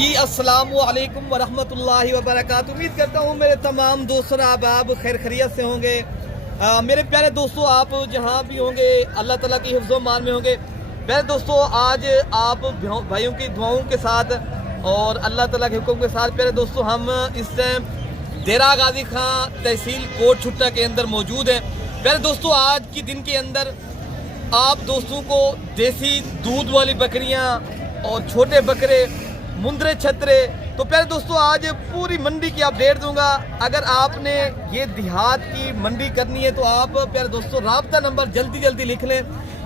जी अस्सलामु अलैकुम वरहमतुल्लाहि वबरकातुहू। उम्मीद करता हूँ मेरे तमाम दोस्तों आप खैर खैरियत से होंगे। मेरे प्यारे दोस्तों, आप जहाँ भी होंगे अल्लाह ताला की हिफ्ज़ व मान में होंगे। प्यारे दोस्तों, आज आप भाइयों की दुआओं के साथ और अल्लाह ताला के हुक्म के साथ प्यारे दोस्तों हम इस टाइम डेरा गाजी खां तहसील कोट छुट्टा के अंदर मौजूद हैं। प्यारे दोस्तों, आज के दिन के अंदर आप दोस्तों को देसी दूध वाली बकरियाँ और छोटे बकरे, मुंदरे छतरे, तो प्यारे दोस्तों आज पूरी मंडी की अपडेट दूंगा। अगर आपने ये देहात की मंडी करनी है तो आप प्यारे दोस्तों राब्ता नंबर जल्दी लिख लें।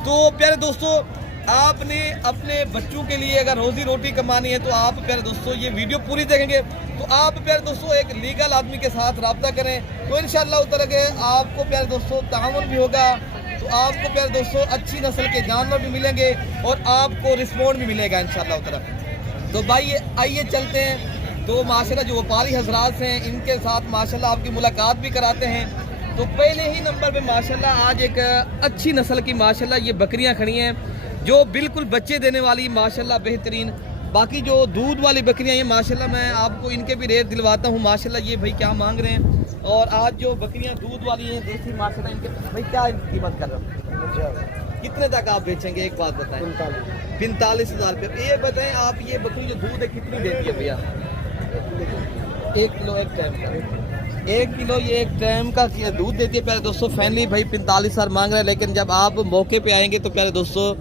तो प्यारे दोस्तों, आपने अपने बच्चों के लिए अगर रोजी रोटी कमानी है तो आप प्यारे दोस्तों ये वीडियो पूरी देखेंगे तो आप प्यारे दोस्तों एक लीगल आदमी के साथ राब्ता करें तो इंशाअल्लाह उतर के आपको प्यारे दोस्तों ताउन भी होगा। तो आपको प्यारे दोस्तों अच्छी नस्ल के जानवर भी मिलेंगे और आपको रिस्पॉन्ड भी मिलेगा इंशाअल्लाह उतर। तो भाई आइए चलते हैं। तो माशाल्लाह जो व्यापारी हजरात हैं इनके साथ माशाल्लाह आपकी मुलाकात भी कराते हैं। तो पहले ही नंबर पे माशाल्लाह आज एक अच्छी नस्ल की माशाल्लाह ये बकरियां खड़ी हैं जो बिल्कुल बच्चे देने वाली माशाल्लाह बेहतरीन। बाकी जो दूध वाली बकरियां हैं माशाल्लाह मैं आपको इनके भी रेट दिलवाता हूँ। माशाल्लाह ये भाई क्या मांग रहे हैं और आज जो बकरियां दूध वाली हैं देसी माशाल्लाह इनके भाई क्या कीमत कर रहे हैं, कितने तक आप बेचेंगे एक बात बताएं? 45,000 रुपये। ये बताएं आप ये बकरी जो दूध है कितनी देती है भैया? 1 किलो एक टाइम का, 1 किलो ये एक टाइम का दूध देती है प्यारे दोस्तों। फैमिली भाई 45,000 मांग रहे हैं, लेकिन जब आप मौके पे आएंगे तो प्यारे दोस्तों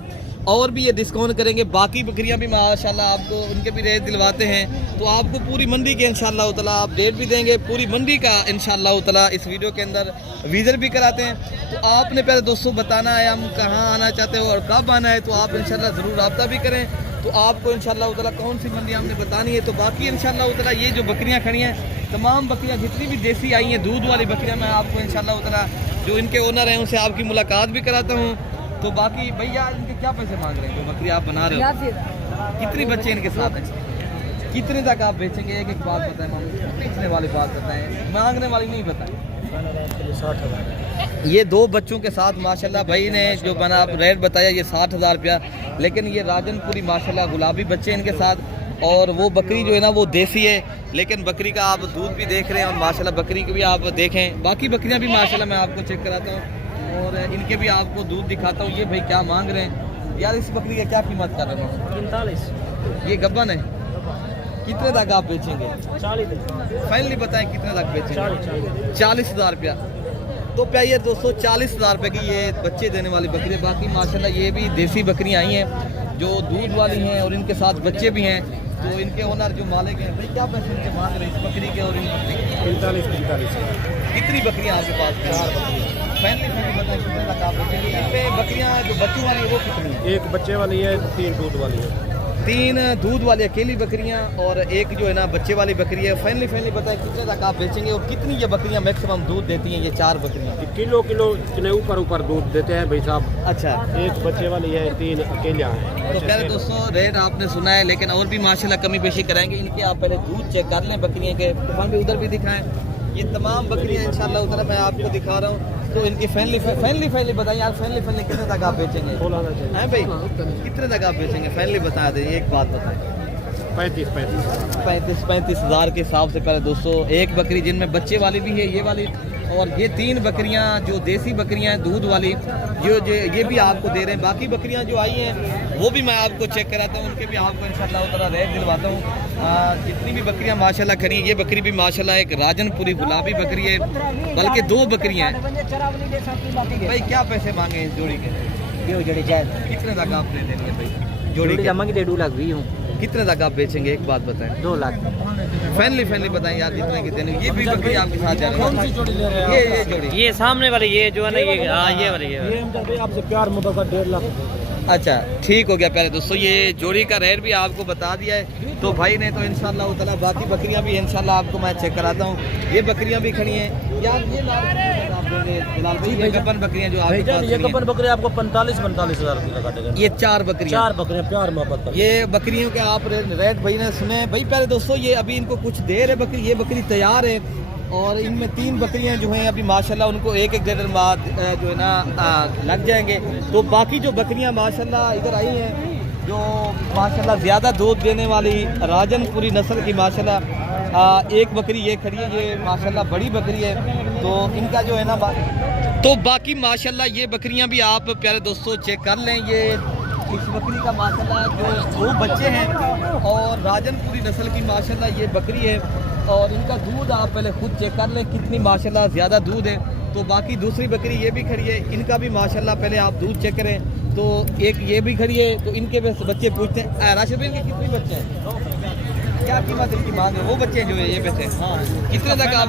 और भी ये डिस्काउंट करेंगे। बाकी बकरियां भी माशाल्लाह आपको उनके भी रेट दिलवाते हैं। तो आपको पूरी मंडी के इंशाअल्लाह ताला आप डेट भी देंगे, पूरी मंडी का इंशाअल्लाह ताला इस वीडियो के अंदर विजिट भी कराते हैं। तो आपने प्यारे दोस्तों बताना है हम कहाँ आना चाहते हो और कब आना है, तो आप इंशाअल्लाह ज़रूर रब्ता भी करें। तो आपको इंशाअल्लाह ताला कौन सी मंडी हमने बतानी है। तो बाकी इंशाअल्लाह ताला ये जो बकरियाँ खड़ी हैं तमाम बकरियाँ जितनी भी देसी आई हैं दूध वाली बकरियाँ मैं आपको इंशाअल्लाह ताला जो इनके ओनर हैं उनसे आपकी मुलाकात भी कराता हूँ। तो बाकी भैया इनके क्या पैसे मांग रहे हैं जो बकरी आप बना रहे हो? कितने बच्चे इनके साथ हैं? कितने तक आप बेचेंगे? एक बात बताएं, बेचने वाली बात बताएं, मांगने वाली नहीं बताएं। 60,000 ये 2 बच्चों के साथ माशाल्लाह भाई ने जो बना रेट बताया ये 60,000 रुपया। लेकिन ये राजनपुरी माशाल्लाह गुलाबी बच्चे इनके साथ और वो बकरी जो है ना वो देसी है। लेकिन बकरी का आप दूध भी देख रहे हैं और माशाल्लाह बकरी को भी आप देखें। बाकी बकरियां भी माशाल्लाह मैं आपको चेक कराता हूँ और इनके भी आपको दूध दिखाता हूँ। ये भाई क्या मांग रहे हैं यार? इस बकरी का क्या कीमत कर रहे हैं? 45। ये गब्बन है, कितने तक आप बेचेंगे? 40। फाइनली बताएं कितने तक बेचेंगे? 40,000 रुपया। तो क्या ये दोस्तों 40,000 रुपये की ये बच्चे देने वाली बकरी है। बाकी माशाल्लाह ये भी देसी बकरियाँ आई हैं जो दूध वाली हैं और इनके साथ बच्चे भी हैं। तो इनके ओनर जो मालिक हैं भाई क्या पैसे इनके मांग रहे हैं इस बकरी के? और 45। कितनी बकरियाँ आपके पास? फैमिली बताएं कितने तक आप बेचेंगे? इनमें बकरियाँ जो बच्चों वाली है वो कितनी है? 1 बच्चे वाली है, 3 दूध वाली है। 3 दूध वाली अकेली बकरियां और 1 जो है ना बच्चे वाली बकरी है। फैमिली बताएं कितने तक आप बेचेंगे और कितनी ये बकरियां मैक्सिमम दूध देती हैं ये 4 बकरियां? किलो इतने ऊपर दूध देते हैं भाई साहब। अच्छा, 1 बच्चे वाली है, 3 अकेलियाँ हैं। तो प्यारे दोस्तों रेट आपने सुना है, लेकिन और भी माशाल्लाह कमी पेशी कराएंगे। इनके आप पहले दूध चेक कर लें बकरियों के, तो भी उधर भी दिखाएं। ये तमाम बकरियाँ इंशाअल्लाह उधर मैं आपको दिखा रहा हूँ। तो इनकी फैमिली बताइए यार, फैमिली कितने तक आप बेचेंगे? हैं भाई कितने तक आप बेचेंगे? फैमिली बता दें, एक बात बताएं। 35,000 के हिसाब से पहले दोस्तों एक बकरी जिनमें बच्चे वाली भी है ये वाली और ये 3 बकरियां जो देसी बकरियां हैं दूध वाली ये भी आपको दे रहे हैं। बाकी बकरियां जो आई हैं वो भी मैं आपको चेक कराता हूँ, उनके भी आपको इंशाअल्लाह ताला रेट दिलवाता हूँ। जितनी भी बकरियां माशाल्लाह खड़ी हैं, ये बकरी भी माशाल्लाह एक राजनपुरी गुलाबी बकरी है, बल्कि 2 बकरियां हैं। भाई क्या पैसे मांगे इस जोड़ी के? कितने तक आप दे देंगे भाई जोड़ी? 2 लाख 20 हूँ। कितने तक आप बेचेंगे एक बात बताएं? 2 लाख। फैमिली बताएं यार जितने की देने। ये भी बकरी आपके साथ जा रही है? कौन सी जोड़ी ले रहे हैं? ये जोड़ी, ये सामने वाली ये जो है ना ये वाली ये आपसे प्यार मुबारक 1.5 लाख। अच्छा ठीक हो गया प्यारे दोस्तों, ये जोड़ी का रेट भी आपको बता दिया है। तो भाई ने तो इंशाअल्लाह ताला बाकी बकरियां भी इंशाअल्लाह आपको मैं चेक कराता हूँ। ये बकरियां भी खड़ी हैं यार। ये ये गब्बन बकरियां जो आपके पास ये गब्बन बकरी आपको 45,000 की लगा देगा। ये 4 बकरियां, 4 बकरियां प्यार मोहब्बत। ये बकरियों के आप रेट भाई ने सुने। भाई प्यारे दोस्तों ये अभी इनको कुछ देर है बकरी, ये बकरी तैयार है और इनमें 3 बकरियां जो हैं अभी माशाल्लाह उनको 1-1 डेढ़ बाद जो है ना लग जाएंगे। तो बाकी जो बकरियां माशाल्लाह इधर आई हैं जो माशाल्लाह ज़्यादा दूध देने वाली राजनपुरी नस्ल की माशाल्लाह एक बकरी ये खड़ी है, ये माशाल्लाह बड़ी बकरी है। तो इनका जो है ना तो बाकी माशाल्लाह ये बकरियां भी आप प्यारे दोस्तों चेक कर लें। ये इस बकरी का माशाल्लाह जो 2 बच्चे हैं और राजनपुरी नस्ल की माशाल्लाह ये बकरी है। और इनका दूध आप पहले खुद चेक कर लें कितनी माशाल्लाह ज़्यादा दूध है। तो बाकी दूसरी बकरी ये भी खड़ी है, इनका भी माशाल्लाह पहले आप दूध चेक करें। तो एक ये भी खड़ी है, तो इनके बच्चे पूछते हैं राशिद भाई इनके कितने बच्चे हैं, क्या कीमत इनकी मांग है? वो बच्चे जो है ये बच्चे कितने तक आप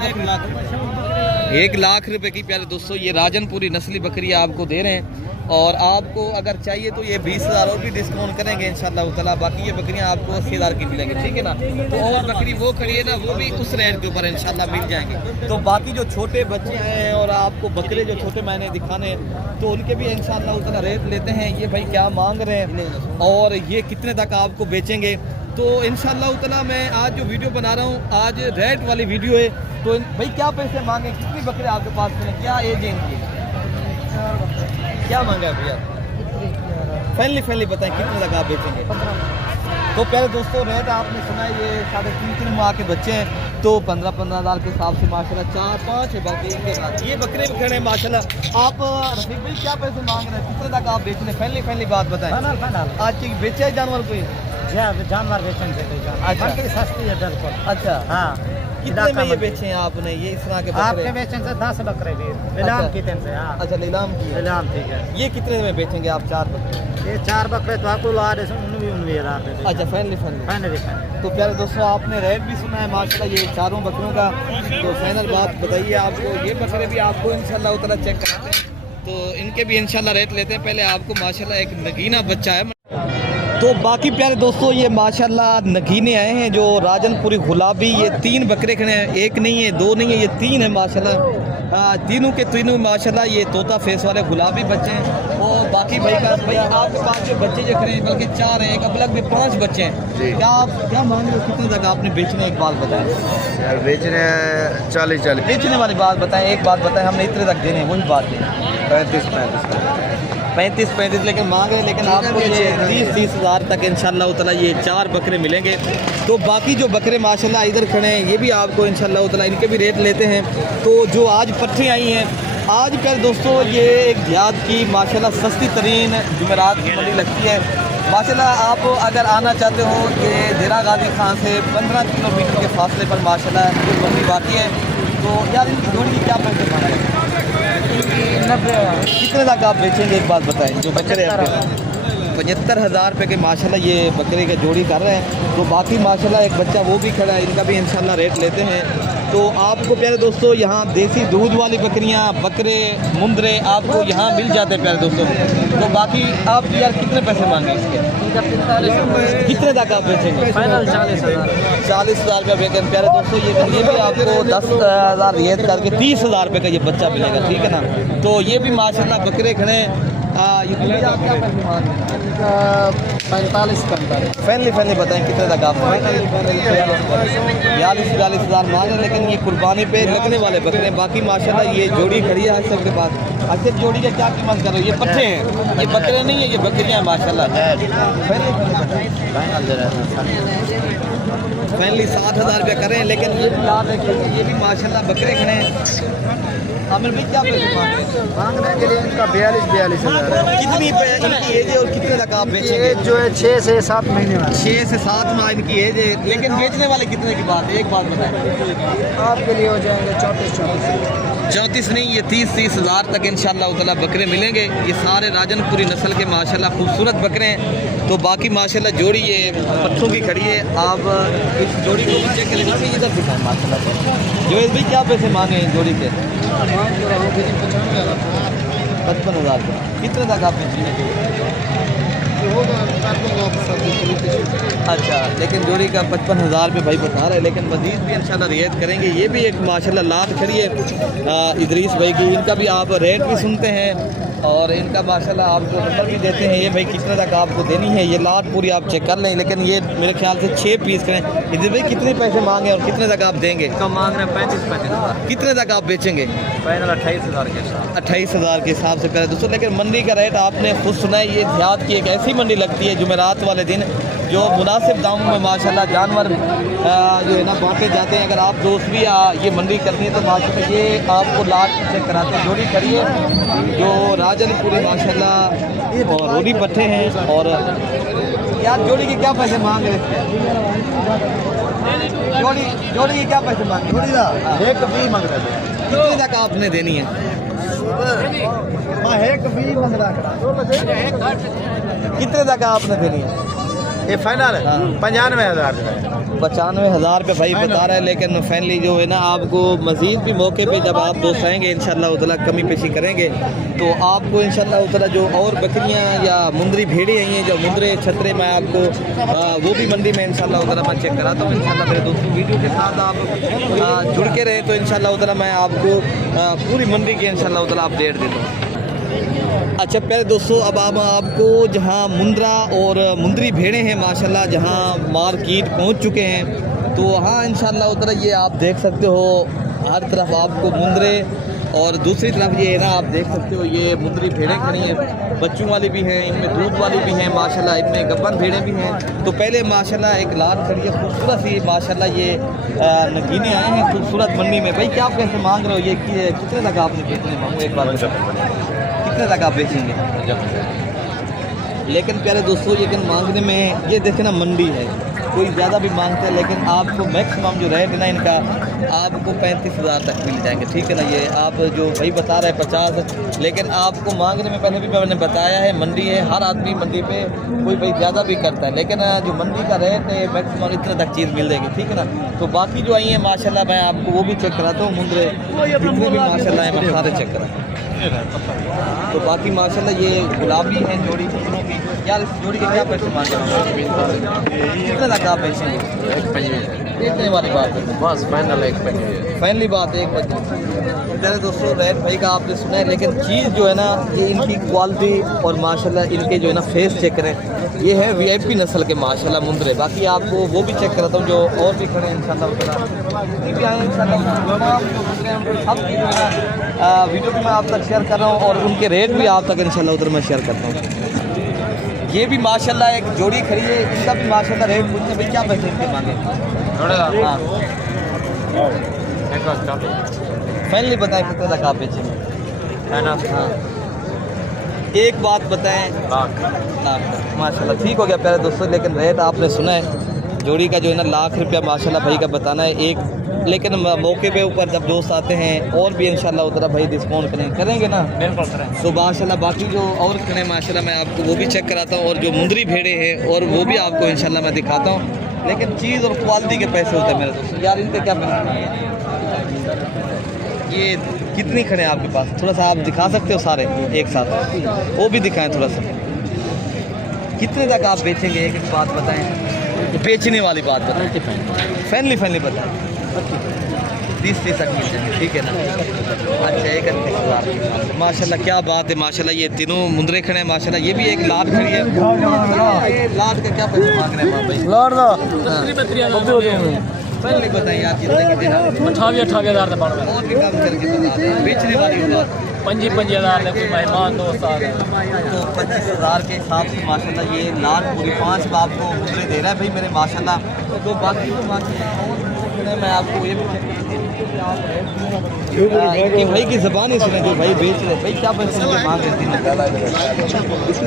1 लाख रुपए की प्यारे दोस्तों ये राजनपुरी नस्ली बकरी आपको दे रहे हैं। और आपको अगर चाहिए तो ये 20,000 और भी डिस्काउंट करेंगे इंशाल्लाह ताला। बाकी ये बकरियां आपको 80,000 की मिलेंगी, ठीक है ना। तो और बकरी वो खड़ी है ना, वो भी उस रेट के ऊपर इंशाल्लाह मिल जाएंगे। तो बाकी जो छोटे बच्चे हैं और आपको बकरे जो छोटे मैंने दिखाने हैं तो उनके भी इंशाल्लाह ताला रेट लेते हैं। ये भाई क्या मांग रहे हैं और ये कितने तक आपको बेचेंगे। तो इंशाल्लाह ताला मैं आज जो वीडियो बना रहा हूँ आज रेट वाली वीडियो है। तो भाई क्या पैसे मांगे, कितनी बकरे आपके पास में, क्या एज है इनकी, क्या मांगा है भैया? फैनली बताएं कितने तक आप बेचेंगे। तो पहले दोस्तों रेट आपने सुना ये 3.5 माह के बच्चे हैं तो 15-15 हज़ार के हिसाब से माशाल्लाह 4-5 है बाकी इनके साथ ये बकरे भी खड़े हैं माशाल्लाह। आप रफीक भाई क्या पैसे मांग रहे हैं, कितने तक आप बेचने, फैनली बात बताएं। आज की बेचे जानवर कोई जानवर बेचेंगे। अच्छा सस्ती है बिल्कुल। अच्छा हाँ, कितने में ये बेचे हैं आपने ये इस तरह के बकरे? आपके बेचेंगे 10 बकरे भी नीलाम की तरफ से। हाँ अच्छा नीलाम की है। नीलाम ठीक है। ये कितने में बेचेंगे आप 4 बकरे? ये 4 बकरे तो आपको ला रहे 19,000। अच्छा फैनली तो प्यारे दोस्तों आपने रेट भी सुना है माशाल्लाह ये चारों बकरों का। तो फाइनल बात बताइए आपको, ये बकरे भी आपको इंशाल्लाह उतना चेक कराते हैं तो इनके भी इंशाल्लाह रेट लेते हैं। पहले आपको माशाल्लाह एक नगीना बच्चा है। तो बाकी प्यारे दोस्तों ये माशाल्लाह नगीने आए हैं जो राजनपुरी गुलाबी, ये 3 बकरे खड़े हैं, एक नहीं है 2 नहीं है, ये 3 है माशाल्लाह। तीनों के तीनों माशाल्लाह ये तोता फेस वाले गुलाबी बच्चे हैं। और बाकी भाई आपके पास जो बच्चे जो खड़े हैं बल्कि 4 हैं, एक अलग में 5 बच्चे हैं। क्या मांग रहे हो, कितने तक आपने बेचने, एक बात बताएं यार। बेचने 40 बेचने वाली बात बताएं, एक बात बताएं हमने इतने तक देने, वही बात है 35 लेकिन मांग रहे हैं। लेकिन आपको ये 30 हज़ार तक इंशाल्लाह ताला ये 4 बकरे मिलेंगे। तो बाकी जो बकरे माशाल्लाह इधर खड़े हैं ये भी आपको इंशाल्लाह ताला इनके भी रेट लेते हैं। तो जो आज पट्टी आई हैं आज कल दोस्तों ये एक देहात की माशाल्लाह सस्ती तरीन जुमेरात की मंडी लगती है माशाल्लाह। आप अगर आना चाहते हो कि देरा गाजी खान से 15 किलोमीटर के फासले पर माशाल्लाह ये मंडी वाक़ई है। तो यार इनकी जोड़ी की क्या पैसे मांग रहे हैं? 90 कितने तक आप बेचेंगे, एक बात बताएं। जो बकरे हैं 75 हज़ार रुपये के माशाल्लाह ये बकरे के जोड़ी कर रहे हैं। तो बाकी माशाल्लाह एक बच्चा वो भी खड़ा है, इनका भी इंशाल्लाह रेट लेते हैं। तो आपको प्यारे दोस्तों यहाँ देसी दूध वाली बकरियाँ, बकरे, मुंदरे आपको यहाँ मिल जाते हैं प्यारे दोस्तों। तो बाकी आप यार कितने पैसे मांगे इसके, कितने तक आप बेचेंगे? 40 हज़ार रुपये बेचेंगे प्यारे दोस्तों। ये भी आपको 10 हज़ार रियायत करके 30 हज़ार रुपये का ये बच्चा मिलेगा, ठीक है ना। तो ये भी माशाल्लाह बकरे खड़े हैं। ये आप क्या पैसे मांग रहे हैं? 45 फैनली बताएं कितने तक आप? 42 हज़ार मांग रहे हैं। लेकिन ये कुर्बानी पे लगने वाले बकरे हैं। बाकी माशाल्लाह ये जोड़ी खड़ी है आज सबके पास। अच्छा जोड़ी का क्या कीमत करो? ये पट्टे हैं, ये बकरे नहीं है, ये बकरियाँ हैं माशाल्लाह। फैनली 7,000 रुपये करें। लेकिन ये भी लाभ है क्योंकि ये भी माशाल्लाह बकरे खड़े हैं। आमिर भाई क्या पैसे मांगने के लिए इनका 42 हज़ार। कितनी इनकी एज है और कितने तक आप बेचेंगे? जो है 6 से 7 महीने वाला। 6 से 7 माह इनकी एज है। लेकिन बेचने वाले कितने की बात है, एक बात बताएं। आपके लिए हो जाएंगे 34 नहीं, ये 30 हज़ार तक इंशाल्लाह ताला बकरे मिलेंगे। ये सारे राजनपुरी नस्ल के माशाल्लाह खूबसूरत बकरे हैं। तो बाकी माशाल्लाह जोड़ी ये पत्थरों की खड़ी है। आप इस जोड़ी को चेक करें, इधर दिखाएं माशाल्लाह। जोएल भाई क्या पैसे मांगे हैं जोड़ी के? 55 हज़ार। कितने तक आप बेचेंगे? अच्छा लेकिन जोड़ी का 55 हज़ार रुपये भाई बता रहे हैं। लेकिन मज़ीद भी इंशाल्लाह रियायत करेंगे। ये भी एक माशाल्लाह लात खड़ी है इदरीस भाई की। इनका भी आप रेट भी सुनते हैं और इनका माशाल्लाह आपको नंबर भी देते हैं। ये भाई कितने तक आपको देनी है, ये लाट पूरी आप चेक कर लें। लेकिन ये मेरे ख्याल से 6 पीस करें। इधर भाई कितने पैसे मांगे और कितने तक आप देंगे? कम मांग रहे हैं 35 हज़ार। कितने तक आप बेचेंगे? फाइनल 28 हज़ार के साथ। 28 हज़ार के हिसाब से करें दोस्तों। लेकिन मंडी का रेट आपने खुद सुना है। ये देहात की एक ऐसी मंडी लगती है जुमेरात वाले दिन जो मुनासिब दामों में माशाल्लाह जानवर जो है ना बांटे जाते हैं। अगर आप दोस्त भी ये मंडी करनी है तो माशाल्लाह ये आपको लाट चेक कराते हैं। जोड़ी करिए जो राजनपुरी माशाल्लाह और रोडी पट्टे हैं। और यार जोड़ी के क्या पैसे मांग रहे हैं? जोड़ी के क्या पैसे मांग रहे हैं? एक भी मंग रहे कितने तक आपने देनी है? एक भी मंग रहा कितने तक आपने देनी है? ये फाइनल है 95,000 95,000 रुपये भाई बता रहे हैं। लेकिन फाइनली जो है ना आपको मज़ीद भी मौके पे जब आप दोस्त आएंगे इंशाल्लाह उतला कमी पेशी करेंगे तो आपको इंशाल्लाह उतला जो और बकरियां या मुंदरी भेड़े आई हैं जो मुंदरे छतरे मैं आपको वो भी मंडी में इंशाल्लाह उतला मैं चेक कराता हूँ। इंशाल्लाह मेरे दोस्तों वीडियो के साथ आप जुड़ के रहे तो इंशाल्लाह उतला मैं आपको पूरी मंडी की इंशाल्लाह उतला अपडेट देता हूँ। अच्छा प्यारे दोस्तों अब हम आपको जहां मुंद्रा और मुंदरी भेड़े हैं माशाल्लाह जहां मार्केट पहुंच चुके हैं तो वहाँ इंशाल्लाह उधर ये आप देख सकते हो हर तरफ आपको मुंदरे और दूसरी तरफ ये है ना आप देख सकते हो ये मुंदरी भेड़ें खड़ी हैं। बच्चों वाली भी हैं, इनमें दूध वाली भी हैं माशाल्लाह, इनमें गब्बन भेड़ें भी हैं। तो पहले माशाल्लाह एक लाल खड़ी है खूबसूरत सी माशाल्लाह ये नगीने आए हैं खूबसूरत मंडी में। भाई क्या आप कैसे मांग रहे हो? ये कितने तक आपने बेचने मांगू एक बार कितने तक आप बेचेंगे? लेकिन प्यारे दोस्तों लेकिन मांगने में ये देखे ना मंडी है कोई ज़्यादा भी मांगता है लेकिन आपको मैक्सिमम जो रेट है ना इनका आपको 35,000 तक मिल जाएंगे। ठीक है ना? ये आप जो भाई बता रहे हैं 50 लेकिन आपको मांगने में पहले भी मैंने बताया है मंडी है हर आदमी मंडी पे कोई भाई ज़्यादा भी करता है लेकिन जो मंडी का रेट है मैक्सिमम इतने तक चीज़ मिल जाएगी। ठीक है ना? तो बाकी जो आई है माशाल्लाह मैं आपको वो भी चेक कराता हूँ मुंदरे जितने भी माशाल्लाह है मैं सारे चेक कराता हूँ। तो बाकी माशाल्लाह ये गुलाबी हैं जोड़ी यार इस जोड़ी के क्या पैसे मांगे कितने तक आप बेचेंगे? देखने वाली बात है बस फाइनल 1 फाइनली बात है 1 बजे। मेरे दोस्तों रेट भाई का आपने सुना है लेकिन चीज़ जो है ना ये इनकी क्वालिटी और माशाल्लाह इनके जो है ना फेस चेक करें ये है VIP नस्ल के माशाल्लाह मुंदरे। बाकी आपको वो भी चेक कराता हूँ जो और भी खड़े हैं इंशाल्लाह भी आए इंशाल्लाह वीडियो भी मैं आप तक शेयर कर रहा हूँ और उनके रेट भी आप तक इंशाल्लाह उधर मैं शेयर करता हूँ। ये भी माशाल्लाह एक जोड़ी खड़ी है इनका भी माशाल्लाह रेट पूछते भाई क्या पैसे इनके मांगे? हाँ फाइनली बताएं कितने तक आप बेचेंगे? हाँ एक बात बताएं लाख माशाल्लाह ठीक हो गया प्यारे दोस्तों। लेकिन रेट आपने सुना है जोड़ी का जो है ना लाख रुपया माशाल्लाह भाई का बताना है एक। लेकिन मौके पे ऊपर जब दोस्त आते हैं और भी इंशाल्लाह उधर भाई डिस्काउंट करेंगे ना बिल्कुल करें। तो माशाल्लाह बाकी जो और खड़े माशाल्लाह मैं आपको वो भी चेक कराता हूँ और जो मुंदरी भेड़े हैं और वो भी आपको इंशाल्लाह मैं दिखाता हूँ। लेकिन चीज़ और क्वालिटी के पैसे होते हैं मेरे दोस्तों। यार इनके क्या पैसे ये कितनी खड़े हैं आपके पास? थोड़ा सा आप दिखा सकते हो सारे एक साथ वो भी दिखाएं थोड़ा सा। कितने तक आप बेचेंगे एक बात बताएं बेचने वाली बात बताएं फाइनली बताएं 30 तक मिल जाएंगे। ठीक है ना? अच्छा 31,000 माशाल्लाह क्या बात है माशाल्लाह। ये तीनों मुंदरे खड़े हैं माशाल्लाह। ये भी एक लाट खड़ी है लाट का क्या पैसे मांग रहे हैं भाई? पहले बताइए यार कितने 28,000 और भी काम करके बेचने वाली होगा 25,000 कोई मेहमान दोस्त आ गए तो 25,000 के हिसाब से माशाल्लाह ये लाल पूरी 5 का आपको मुंदरे दे रहा है भाई मेरे माशाल्लाह। तो बाकी तो माशाल्लाह मैं आपको ये कि भाई की ज़बान ही सुने जो भाई बेच रहे भाई क्या पैसे मांग रहे थे कितने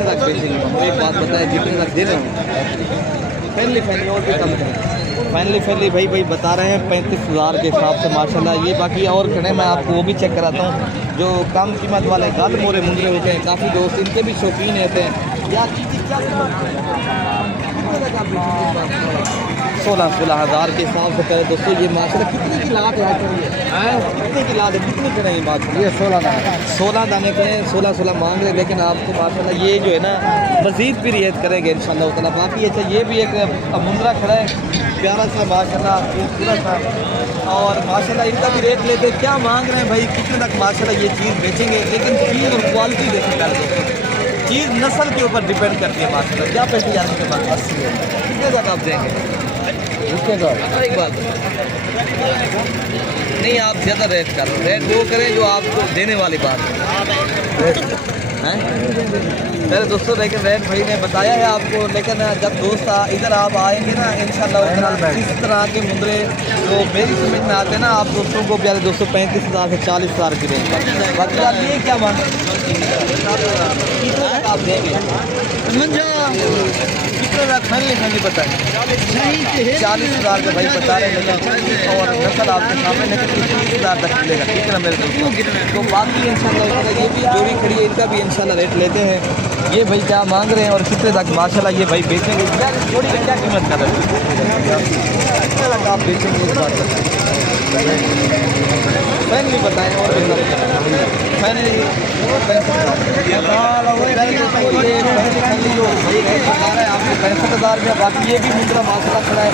तक बेचेंगे? एक बात बताए जितने तक दे रहे हैं फाइनली और भी कम करें फाइनली भाई बता रहे हैं 35,000 के हिसाब से माशाल्लाह। ये बाकी और खड़े मैं आपको वो भी चेक कराता हूँ जो कम कीमत वाले गल मोरे मुंदरे होते हैं काफ़ी दोस्त इनके भी शौकीन होते हैं। यार 16,000 के हिसाब से करें दोस्तों ये माशाल्लाह कितने की लाट है कितने की लाट है कितने के नहीं माशाल्लाह? ये 16 दाने पे 16 मांग रहे लेकिन आपको माशाल्लाह ये जो है ना मज़ीद भी रियायत करेंगे इंशाल्लाह उतना। बाकी अच्छा ये भी एक मुंदरा खड़ा है प्यारा सा माशाल्लाह खूबसूरत सा और माशाल्लाह इनका भी रेट लेते क्या मांग रहे हैं भाई कितने तक माशाल्लाह ये चीज़ बेचेंगे। लेकिन चीज़ और क्वालिटी देखने दोस्तों चीज़ नस्ल के ऊपर डिपेंड करती है माशाल्लाह। क्या पैसे जाने के बाद 80 कितने तक आप देंगे? एक बात नहीं आप ज़्यादा रेट कर रेट वो करें जो आपको देने वाली बात है। हैं मेरे दोस्तों, लेकिन रेट भाई ने बताया है आपको, लेकिन जब दोस्त इधर आप आएंगे ना इंशाल्लाह इस तरह के मुंदरे जो मेरी समझ में आते हैं ना, आप दोस्तों को प्यारे दोस्तों 35,000 से 40,000 की रेंज पर। बाकी आप ये क्या मांग कितना आप देंगे? कितने लाख मैंने नहीं पता है, 40,000 का भाई बता रहे हैं, और नकल आपके सामने लेकिन 30,000 तक मिलेगा, ठीक है ना मेरे दोस्तों। तो बाकी इंशाल्लाह ये भी जोड़ी खड़ी है, इनका भी इंशाल्लाह रेट लेते हैं। ये भाई क्या मांग रहे हैं और कितने तक माशाल्लाह ये भाई बेचेंगे, क्या जोड़ी का क्या कीमत कर रहे हैं, कितने तक आप बेचेंगे इस बात पर फैनली बताएं। और फैनली 65,000 रुपया। बाकी ये भी मुंद्रा माशाल्लाह खड़ा है,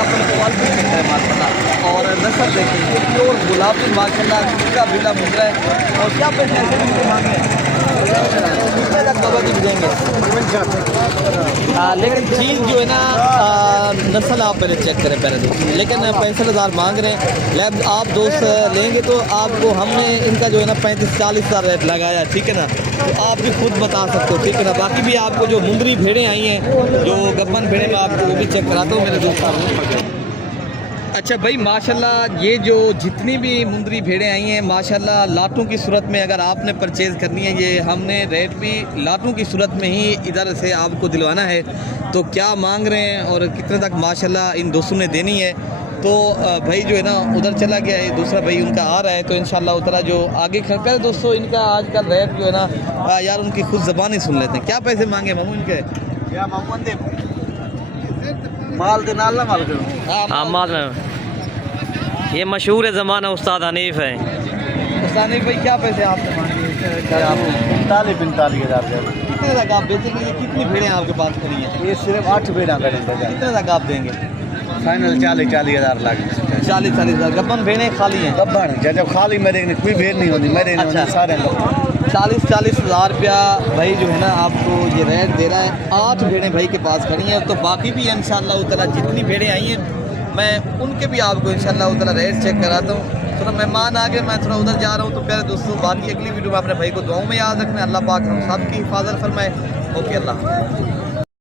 आपने क्वालिटी दिखता है माशाल्लाह, और नस्ल देखेंगे प्योर गुलाबी माशाल्लाह, इसका बिला मुंद्रा है। और क्या पैसे ऐसे मुंद्रे मांग रहे हैं, कितने तक कबड्डी देंगे? लेकिन चीज़ जो है ना नस्ल आप पहले चेक करें पहले दोस्त, लेकिन 65,000 मांग रहे हैं। आप दोस्त लेंगे तो आपको हमने इनका जो है ना 35-40,000 रेट लगाया, ठीक है ना, तो आप भी खुद बता सकते हो, ठीक है ना। बाकी भी आपको जो मुंदरी भेड़ें आई हैं, जो गब्बन भेड़ें, मैं आपको वो भी चेक कराता हूँ मेरे दोस्त। अच्छा भाई माशाल्लाह, ये जो जितनी भी मुंदरी भेड़ें आई हैं माशाल्लाह लाटों की सूरत में अगर आपने परचेज़ करनी है, ये हमने रेट भी लाटों की सूरत में ही इधर से आपको दिलवाना है। तो क्या मांग रहे हैं और कितने तक माशाल्लाह इन दोस्तों ने देनी है, तो भाई जो है ना उधर चला गया है, दूसरा भाई उनका आ रहा है, तो इंशाल्लाह उतना जो आगे खड़का है दोस्तों, इनका आजकल रेट जो है ना यार उनकी खुद ज़बान ही सुन लेते हैं। क्या पैसे मांगे मामू इनके? क्या मामू दे माल दे नाल ना माल करो। हाँ माल में ये मशहूर है ज़माना उस्ताद हनीफ है। उस्ताद हनीफ भाई क्या पैसे आपने मांगे? आप 45,000 कितने तक आप बेचेंगे? ये कितनी भेड़ें आपके पास खड़ी हैं? ये सिर्फ 8 भेड़ा करेंगे, कितने तक आप देंगे? फाइनल 40,000 लाख 40,000 गब्बन भेड़ें खाली हैं? गब्बन जब खाली मेरे कोई भेड़ नहीं होती, मेरे अच्छा। सारे 40,000 रुपया भाई जो है ना आपको ये रेट दे रहा है। 8 भेड़ें भाई के पास खड़ी हैं, तो बाकी भी इंशाल्लाह उतला जितनी भेड़ें आई हैं मैं उनके भी आपको इंशाल्लाह उतना रेट चेक कराता हूँ। थोड़ा मेहमान आ गए, मैं थोड़ा उधर जा रहा हूँ। तो प्यारे दोस्तों, बाकी अगली वीडियो में अपने भाई को दुआओं में याद रखना, अल्लाह पाक हम सब की हिफाजत फरमाए। ओके, अल्लाह।